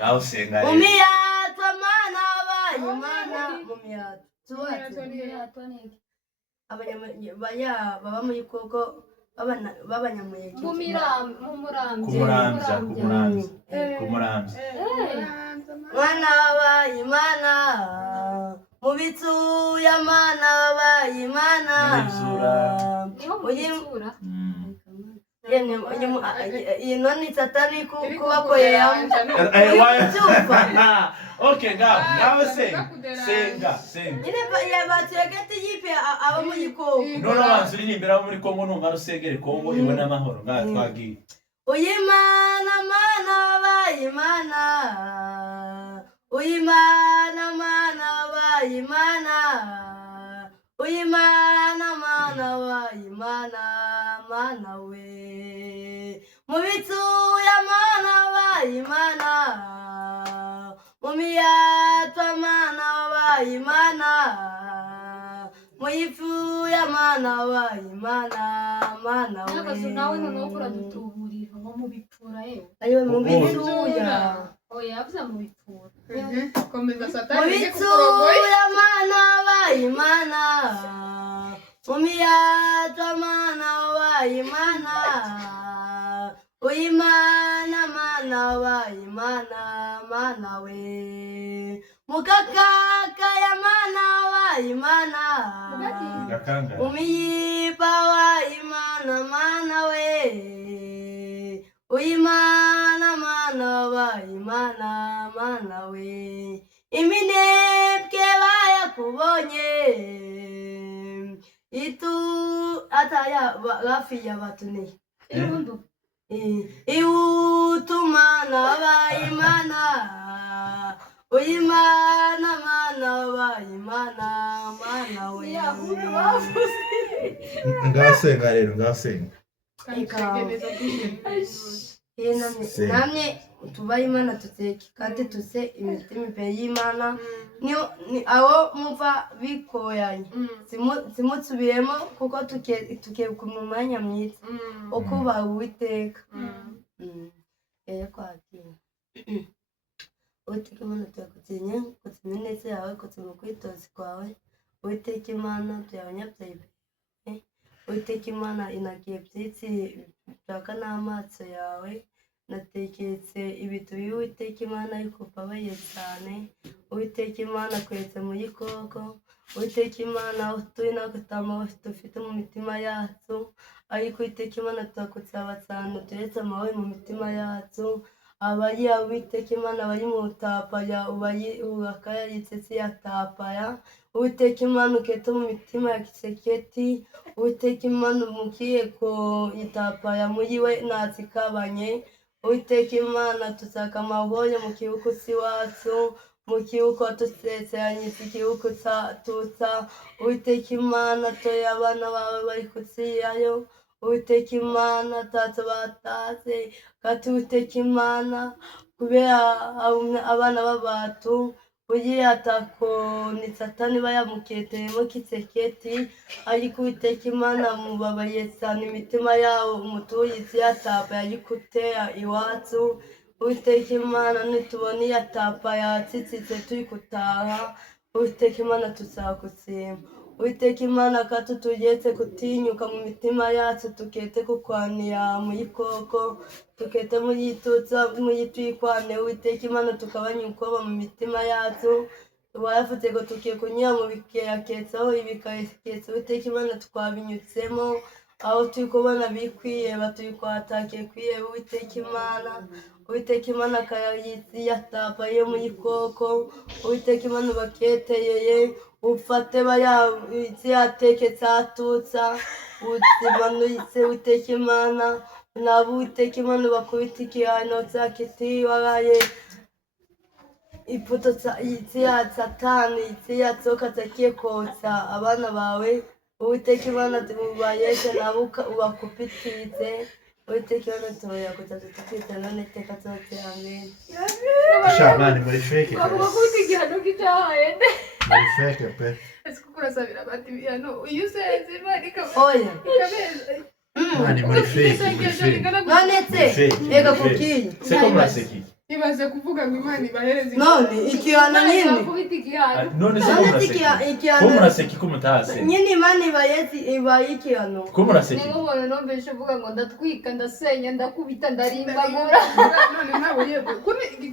ngaho senga mumiyatwa mana bayimana mumiyatwa baba muri koko b'abanyamuyegi kumuramvya mwana bayimana mu bitsuya mana bayimana inoni satani kubakorera okay ngaho senga nyine batwegete yipe aba muri Kongo none abanza uririmbira abo muri Kongo numva rusengere Kongo ibona amahoro ngaho twagiye uyimana mana bayimana uyimana mana bayimana uyimana mana bayimana mana we mu bitsuya mana bayimana mumiyatwa mana bayimana muyifuya mana bayimana mana we nawe nokura dutuburira nko mu bipfura ayo mu bitsuya yavuze mu bipfura komeza satani mu bitsuya mana bayimana mumiyatwa mana bayimana uyimana mana bayimana mana we mukakaka ya mana bayimana umiyipa bayimana mana we uyimana mana bayimana mana we iminebwe bayakubonye itu ataya rafi ya batune iutumana bayimana uyimana mana bayimana mana we ngasenga rero ngasenga namwe tubaye imana tuteke kandi tuse imitima imbere y'Imana ni abo muva bikoyanye simutsubiremo kuko tukebuka mu mwanya mwiza uko bawiteka kwakira Uwiteka Imana turakutinye kutima ineza yawe kutima kwitozi kwawe Uwiteka Imana tuyabanyabyaye Uwiteka Imana inagiye byitsi bishaka n'amaso yawe nateketse ibituye Uwiteka Imana ariko ubabaye cyane Uwiteka Imana kwetse muri koko Uwiteka Imana utuye n'agatama dufite mu mitima yacu ariko Uwiteka Imana turakutsaba cyane turetse amawe mu mitima yacu abari Uwiteka Imana bari mu tapaya ubayi urakayitse yatapaya Uwiteka Imana ukete mu mitima ya kiseketi Uwiteka Imana umukiye ko itapaya muri we nazikabanye Uwiteka Imana tusaka amahoro mu kibuko siwacu mu kibuko tusezeranye ikibuko tutsa Uwiteka Imana toye abana bawe bari kutsiyayo Uwiteka Imana tatse bataze kati Uwiteka Imana kubera abana b'abatu ugiye atako ni satani bayamuketeyemo kiseketi ariko Uwiteka Imana mubabaye cyane imitima yawo umutuyizi yatapa yagikutera iwacu Uwiteka Imana nitubona yatapa yatsitsitse turi kutaha Uwiteka Imana tuzakutsima Uwiteka Imana katu tugetse kutinyuka mu mitima yacu tukete kukwanira muri koko tukete muri tutsa muri twikwane Uwiteka Imana tukabanya ukoba mu mitima yacu waravuze ngo tukiye kunyura mu bikeyaketsaho ibikayeketsa Uwiteka Imana twabinyutsemo aho turi kubona bikwiye baturi kwatakiye kwiye Uwiteka Imana Uwiteka Imana akayizi yatapa yo muri koko Uwiteka Imana baketeyeye ufate bayateke satutsa uzimanutse Uwiteka Imana nabo Uwiteka Imana bakubita ikihano cya kiti waraye iputo ya satani ya tsoka takiye kotsa abana bawe Uwiteka Imana tubayeshe nabo ubakupitize Uwiteka Imana tuya kutatutikita none teka tsote amen Shamani muri fake bakubita igihano kicahaye muri fake pe kurasabira bati bihano uyusenze barika oya Mani muri fake none se ega kukiye c'est comme la seki ibaze kuvuga ngo Imana ibahereze none ikihano nyine bakubita igihano none se ko muraseka ko mutase nyine Imana ibaye ikihano ko muraseka ni nk'umuntu numvise uvuga ngo ndatwika ndasenya ndakubita ndarimbagura none ntabwo yego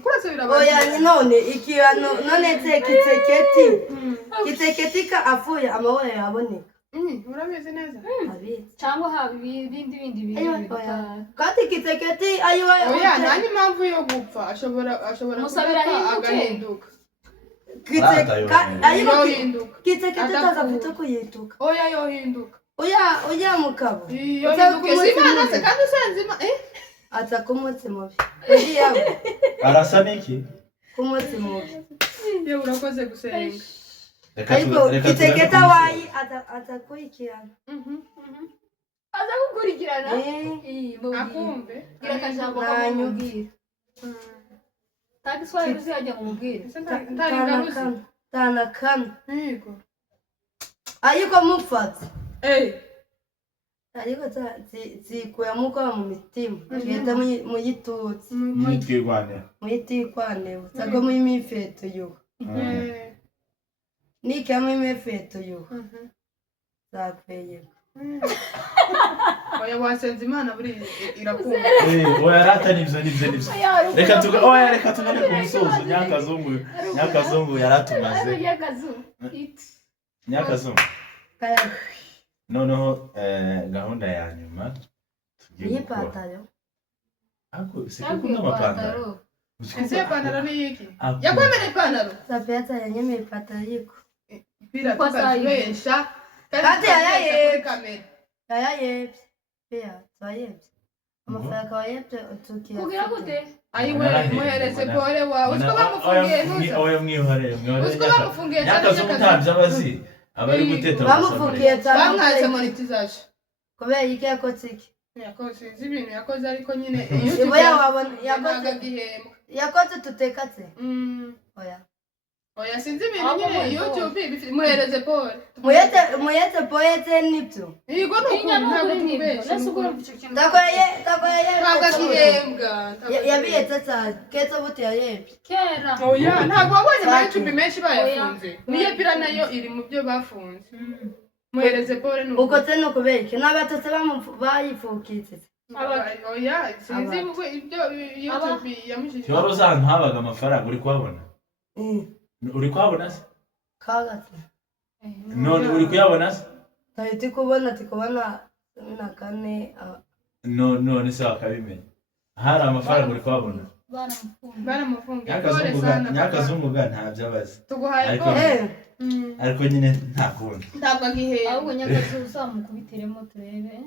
kurase birabaye oya none ikihano none Kiseketi ka afuye amahoro yaboneka urabizi neza cyangwa haba ibindi bintu kandi Kiseketi ayiwe oya nta n'impamvu yo gupfa ashobora musabira agahinduka Kiseketi atazafite kuyituka oya yohinduka oya mukabo yohinduka Imana se kandi usenze aza kumutse mubi oya arasa niki kumutse mubi yewe urakoze gusenga ariko Kiseketi wayi atakurikirana aza gukurikirana akumve gira akajambo kamubwira taki swahili uzajya kumubwira tanakana yego ariko mufata ariko zikuyamo kwa mu mitima twita mu gitutsi mu yitikwaneo tago mu mifeto yo nikamo imefeto yo zapeye oya wasenze Imana buri irakumva oya rata nivyo reka tugane ku musozo nyakazungu yaratumaze nyakazungu noneho gahunda ya nyuma tugiye gukora ako sikukunda amapantaro ese pantaro ni yiki yakwemereye pantaro Safiata yanyemeye pantaro yiko pira tukazibesha kandi yayebye pia twayebye amafaranga wayebye utukiye kugira gute ayiwe muhereze pole wawe usko bamufungiye ntuza oya mwihoreye usko bamufungiye nyakazungu utamvye abazi abari guteta bamufungiye bamwaze monetization kubera iki yakoze iki yakoze ibintu yakoze ariko nyine iboya wabona yakoze tutekatse oya sinzi ibintu nyine YouTube muhereze pole muyete poete nibyo yego ntabwo tubesha takoye ntabwo gihembwa yabiye tata keto buti yayebye kera oya ntabwo wabonye ama YouTube menshi bayafunze niyo pira nayo iri mu byo bafunze muhereze pole nuko uko teno kubeke n'abatose bayifukitse oya sinzi ibyo YouTube yamujije kibazo zantu habaga amafaranga uri kwabona uri kwabona se kagate none uri kuyabona se tahiti kubona na kane none se wakabimenya hari amafaranga uri kwabona baramufungiye nyakazungu ntabyo abazi tuguhaye pole ariko nyine nta kundi ntabwo agiheye ahubwo nyakazungu uzamukubitiremo turebe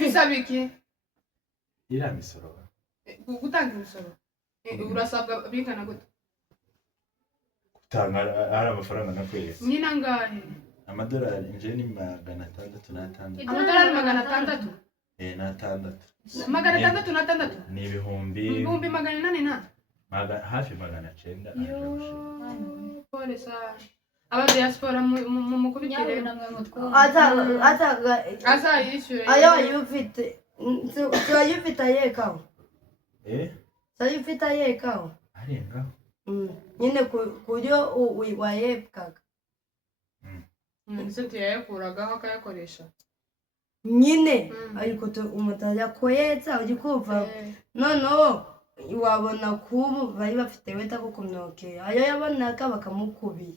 bisaba iki iriya misoro gutanga imisoro urasabwa bingana gute gutanga hari amafaranga nakweretse nyine angahe amadolari nje ni 666 amadolari 600 n'atandatu 666 ni ibihumbi 800 hafi 900 pole sana aba diaspora mu mukubitire azayishyure ayo yufite tuyufite ayekaho tuyufite ayekaho arengaho nyine kuryo wayebwaga ndetse tuyayakuragaho akayakoresha nyine ariko umutajya koyetsa ugikumva noneho wabona kubu bari bafite weta kukumyokera ayo yabonaga bakamukubiye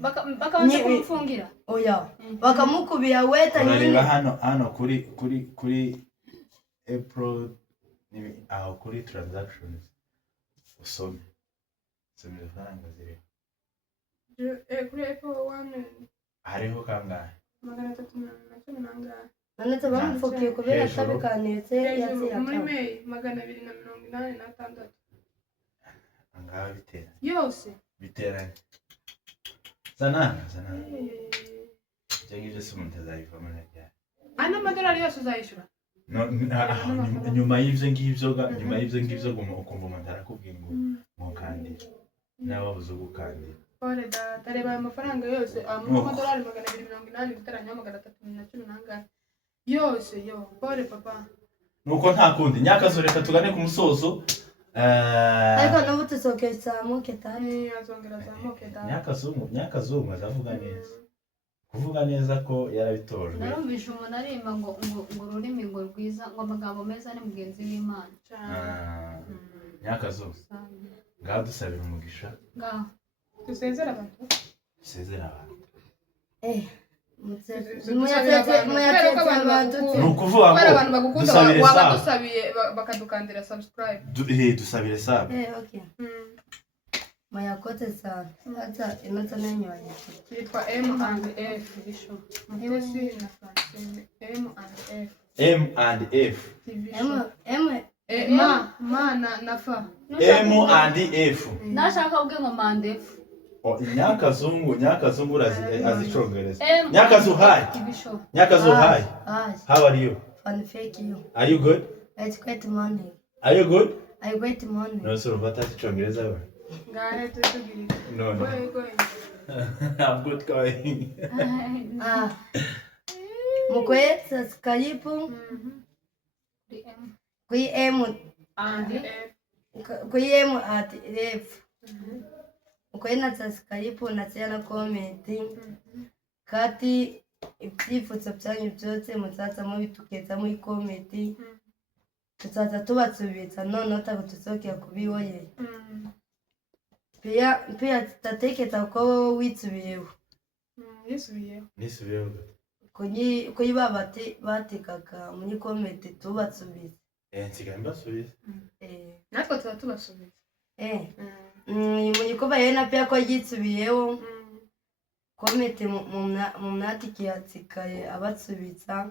bakabanza kumufungira oya bakamukubira weta nyine urareba hano kuri April aho kuri transactions usome amafaranga ziriho kuri April 1 hariho kangahe 310 nanetse bamufukiye kubera atabikanitse yaziye muri May 286 angahe bitera yose biteranye sana cyangwa se umuntu azayivamo najya ana madolari yose uzayishura nyuma y'ivyo ngivyo ukumva umuntu arakubwira ngo mukandira nawe wabuze ugukandira pole dareba amafaranga yose amadolari 280 biteranya 310 yose yo pole papa nuko nta kundi Nyakazu reka tugane ku musozo. ariko n'ubu tusohoke zamuke tani azongera azamuke da. Nyakazu azavuga neza. Kuvuga neza ko yarabitojwe. narumvishe umuntu arimba ngo ururimi ngo rwiza ngo amagambo meza ni mugenzi w'Imana. Nyakazu ngaho dusabira umugisha. Ngaho Dusezera abantu. Ni ukuvuga ngo abantu bagukunda wabadusabiye bakadukandira subscribe. Dusabire sub. Okay. Mayakoze sana. Hata inota nanyoye. Yitwa M&F bisho. Mutesi na Francine. M&F. M&F. Ma na fa. M&F. nashaka ubwe ngo mandefu. Nyakazungu azicongereza. Nyakazu hi. Nyakazu hi. How are you? Fun fake you. Are you good? It's quite morning. Are you good? I wait morning. No, so what are you congereza we? Ngare tutugiri. No. Going. I'm good going. Mukwe subscribe kui M&F. Mukwe na subscribe na tena comment. Kati ibyifuzo byanyu byose muzaza mubitukeza muri comment. Tuzaza tubatsubiza none utagutusokera kubiwoye. Pia tateketa ko witsubiyeho. Nisubiyeho. Kuyi babati batikaka muri comment tubatsubiza. Nsigaye mbasubiza. Natwe tuba tubasubiza. Muri kuba yena pia ko yitsubiyeho. Comment mu mnatiki yatsikaye abatsubiza.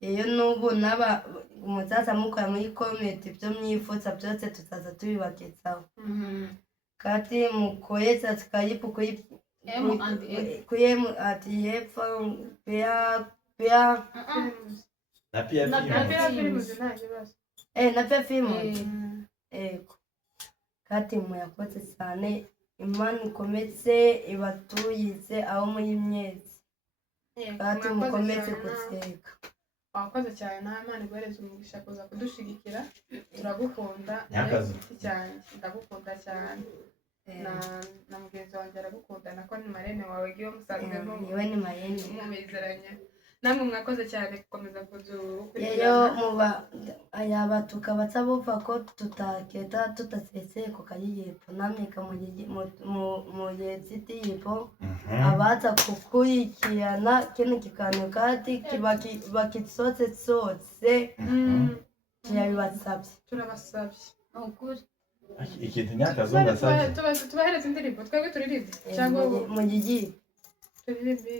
Iyo nubu naba umuzaza mukora muri comment byo myifuza byose tuzaza tubibagezaho. Kati mukoye subscribe kuyi M&F pia na pia filmu. Kati muyakoze cyane Imana ikomeze ibatuyize aho muri myezi. Kati mukomeze guseka. Wakoze cyane na Imana iguhereze umugisha kuza kudushigikira. Turagukunda cyane. Ndagukunda cyane. Na mugenzi wanjye aragukunda nako ni marene wawe giyo musanzemo. Yewe ni marene. Mumezeranya. Namwe mwakoze cyane gukomeza kudukurikirana. Yeyo muba ayaba tukabatsa bumva ko tutaketa tutasese ko kayiyepfo nameka mu yeziti yipo abaza kukurikirana kino kiganiro kati bakitsotse sotse yabibatsabye turabasabye ukuri ikintu Nyakazungu asabye tubahereza indirimbo twebwe turirimbe cyangwa mu gigi turirimbe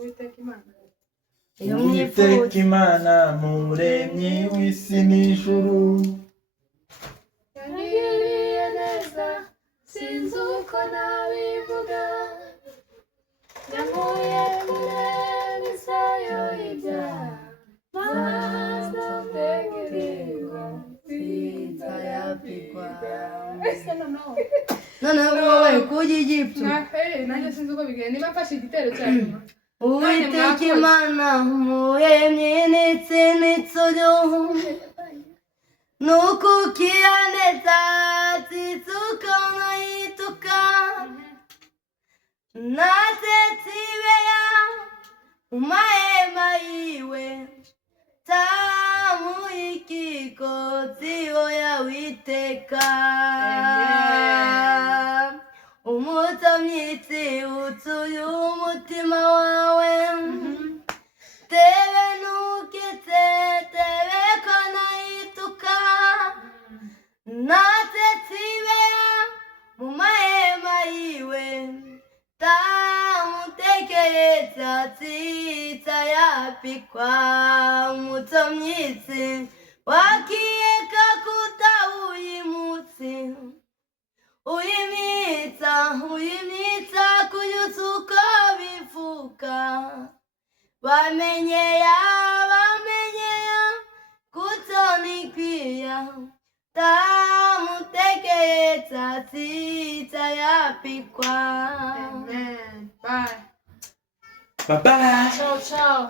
Uwiteka Imana Uwiteka Imana muremyi w'isi n'ijuru yangiriye neza sinzi uko nabivuga yankuye kure n'isayo y'ibyaha mazategererwa zitayapikwa noneho wowe kugigipfu nanjye sinzi uko bigiye niba mfashe igitero cya nyuma Uwiteka Imana muremyi n'isi n'ijuru nukugira neza zituka nahituka natetsibeya umahema yiwe tamu ikikozi oya Uwiteka umutamyitsi utuye umutima wawe tebe nuketse tebe ko nahituka natetsibeya mu mahema yiwe tamutekereza zitayapikwa umutamyitsi wakiyeka kutawuyimutsi uyimitsa kuyusuka bifuka bamenyeya kutonikwiya tamutekereza zitayapikwa. Amen. Bye. Bye bye. ciao ciao.